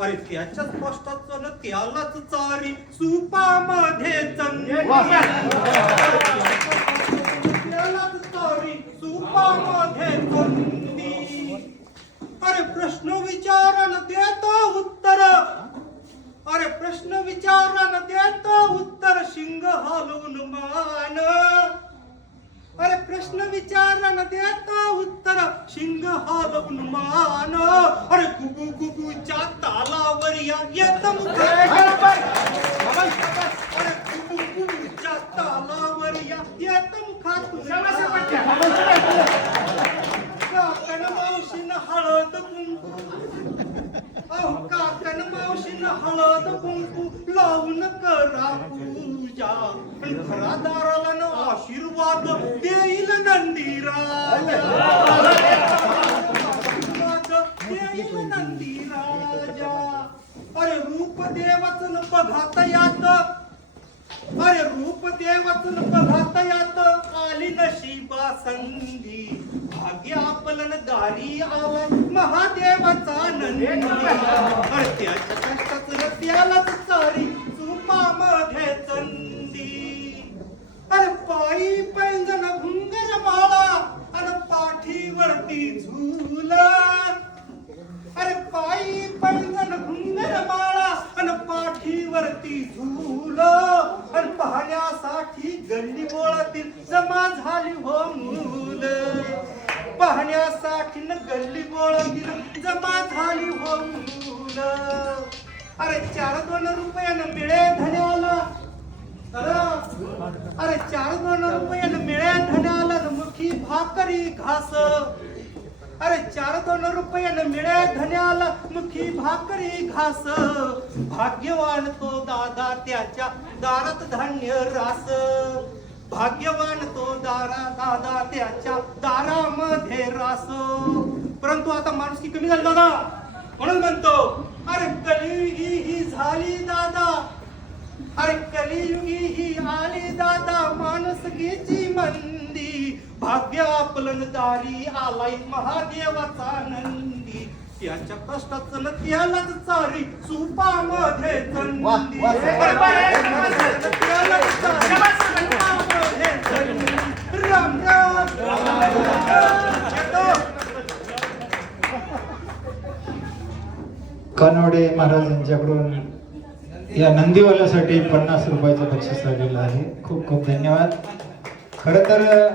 अरे त्याच्या स्पष्टच न त्यालाच चारी सुपामध्ये त्यालाच चारी सुपामध्ये चंदी. अरे प्रश्न विचारन देत उत्तर, अरे प्रश्न विचारन देत उत्तर शिंग हलवून मान. अरे प्रश्न विचारन देत उत्तर शिंग हलवून मान. अरे गुगु गुगुच्या तालावर या येत मुख, अरे गुगु गुगुच्या तालावर या येत मुखात काकण मावशीन हळद कुंकू, अहो काकण मावशीन हळद कुंकू लावून करा पूजा. घरादाराला न आशीर्वाद देईल नंदीराजा, देईल नंदीराजा. अरे रूप देवाचं बघात यात, अरे रूप देवाचं बघात यात आली नशिबा संधी. भाग्य आपलन दारी आला महादेवाचा नंदी. अरे त्याच्या कष्टाचं त्यालाच चारी सुपामध्ये चंदी. अरे पायी पैंजण घुंगर माळा आणि पाठीवरती झुला. अरे पायी पैंजण घुंगर माळा आणि पाठीवरती झुल. आणि पाहण्यासाठी गल्ली बोळातील जमा झाली हो मुल. पाहण्यासाठी न गल्ली बोळातील जमा झाली हो मुल. अरे 4-2 रुपयानं मिळे धन्याला, अरे 4-2 रुपयानं मिळे धन्याला मुखी भाकरी घास. अरे 4-2 रुपयानं मिळे धन्याला मुखी भाकरी घास. भाग्यवान तो दादा त्याच्या दारात धान्य रास. भाग्यवान तो दादा त्याच्या दारामध्ये रास. परंतु आता माणुसकी कमी झाली दादा, म्हणून म्हणतो अरे कलियुगी ही झाली दादा, अरे कलियुगी ही आली दादा माणुसकीची मंदी. भाग्य आपलं दारी आलाय महादेवाचा नंदी. त्याच्या कष्टाचं न त्यालाच चारी सुपामध्ये चंदी. त्यालाच चारी सुपामध्ये चंदी. राम राम कानवडे महाराज यांच्याकडून या नंदीवाल्यासाठी 50 रुपयाचं बक्षीस आलेलं आहे. खूप खूप धन्यवाद. खरं तर